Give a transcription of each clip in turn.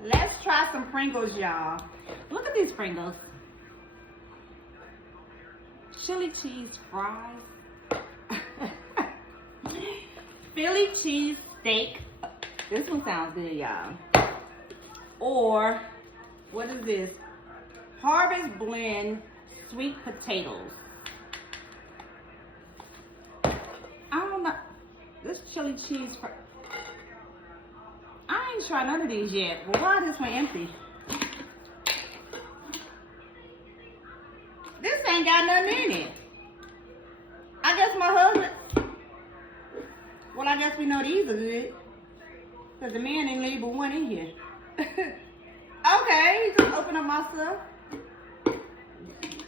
Let's try some Pringles, y'all. Look at these Pringles. Chili cheese fries. Philly cheese steak. This one sounds good, y'all. Or, what is this? Harvest blend sweet potatoes. I don't know. This chili cheese fries. I ain't tried none of these yet. But why is this one empty? This ain't got nothing in it. I guess my husband. Well, I guess we know these are good. Because the man didn't leave but one in here. Okay, just open up my stuff.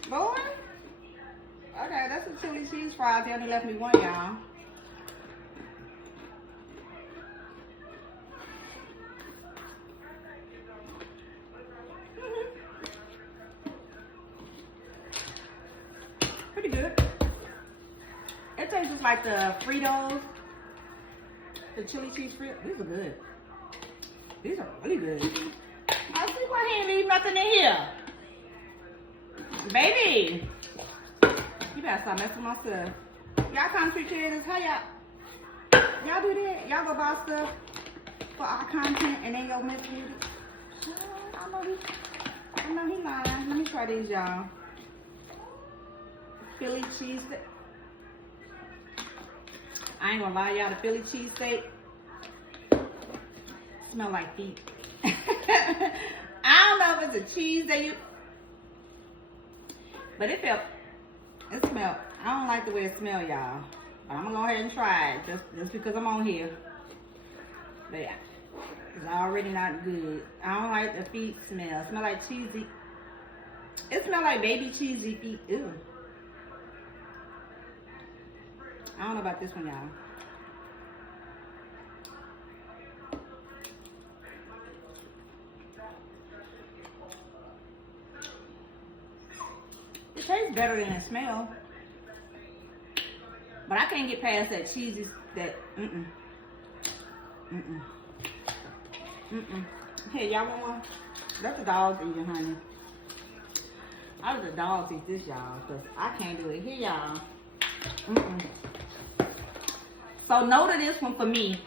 Boy. Okay, that's some chili cheese fries. They only left me one, y'all. Pretty good. It tastes just like the Fritos. The chili cheese Fritos. These are good. These are really good. I see why he ain't leave nothing in here. Baby. You better stop messing with my stuff. Y'all country kids, how y'all do that? Y'all go buy stuff for our content and then go mess with it? I know he lying. Let me try these, y'all. Philly cheesesteak. I ain't gonna lie, y'all. The Philly cheesesteak smell like feet. I don't know if it's the cheese that you, but it smelled. I don't like the way it smells, y'all. But I'm gonna go ahead and try it just because I'm on here. But yeah, it's already not good. I don't like the feet smell. It smell like cheesy. It smell like baby cheesy feet. Ew. I don't know about this one, y'all. It tastes better than it smells. But I can't get past that cheesy, that, Hey, y'all want one? That's the dogs eating, honey. I was the dogs eat this, y'all, because I can't do it. Here, y'all. So note this one for me.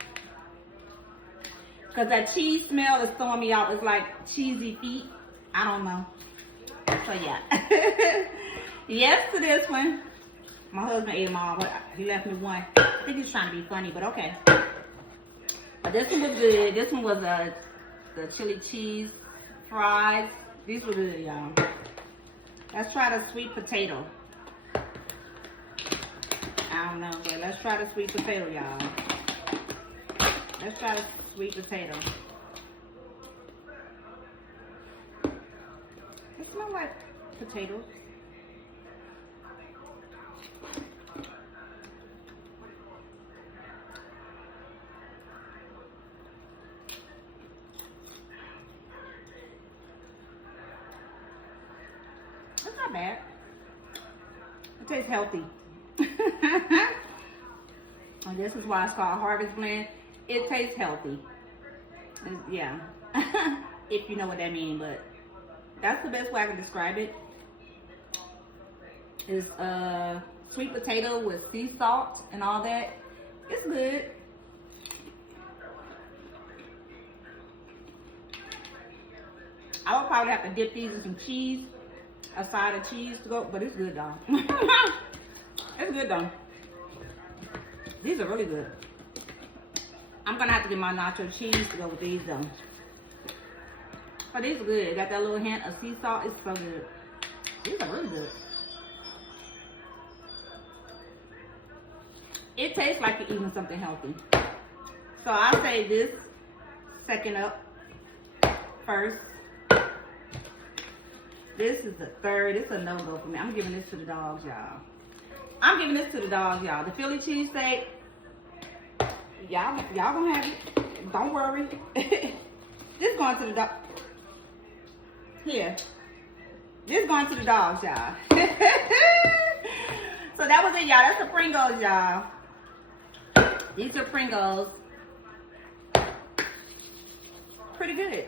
Because that cheese smell is throwing me out. It's like cheesy feet. I don't know. So, yeah. Yes to this one. My husband ate them all, but he left me one. I think he's trying to be funny, but okay. But this one was good. This one was the chili cheese fries. These were good, y'all. Let's try the sweet potato. I don't know, but let's try the sweet potato, y'all. Let's try the sweet potato. It smells like potatoes. It's not bad. It tastes healthy. And this is why it's called Harvest Blend. It tastes healthy. Yeah. If you know what that means, but that's the best way I can describe it. It's sweet potato with sea salt and all that. It's good. I would probably have to dip these in some cheese, a side of cheese to go, but it's good though. It's good though. These are really good. I'm gonna have to get my nacho cheese to go with these though. But these are good. Got that little hint of sea salt. It's so good. These are really good. It tastes like you're eating something healthy. So I say this second up first. This is the third. It's a no-go for me. I'm giving this to the dogs, y'all. I'm giving this to the dogs, y'all. The Philly cheesesteak, y'all gonna have it. Don't worry. This going to the dog. Here. This going to the dogs, y'all. So that was it, y'all. That's the Pringles, y'all. These are Pringles. Pretty good.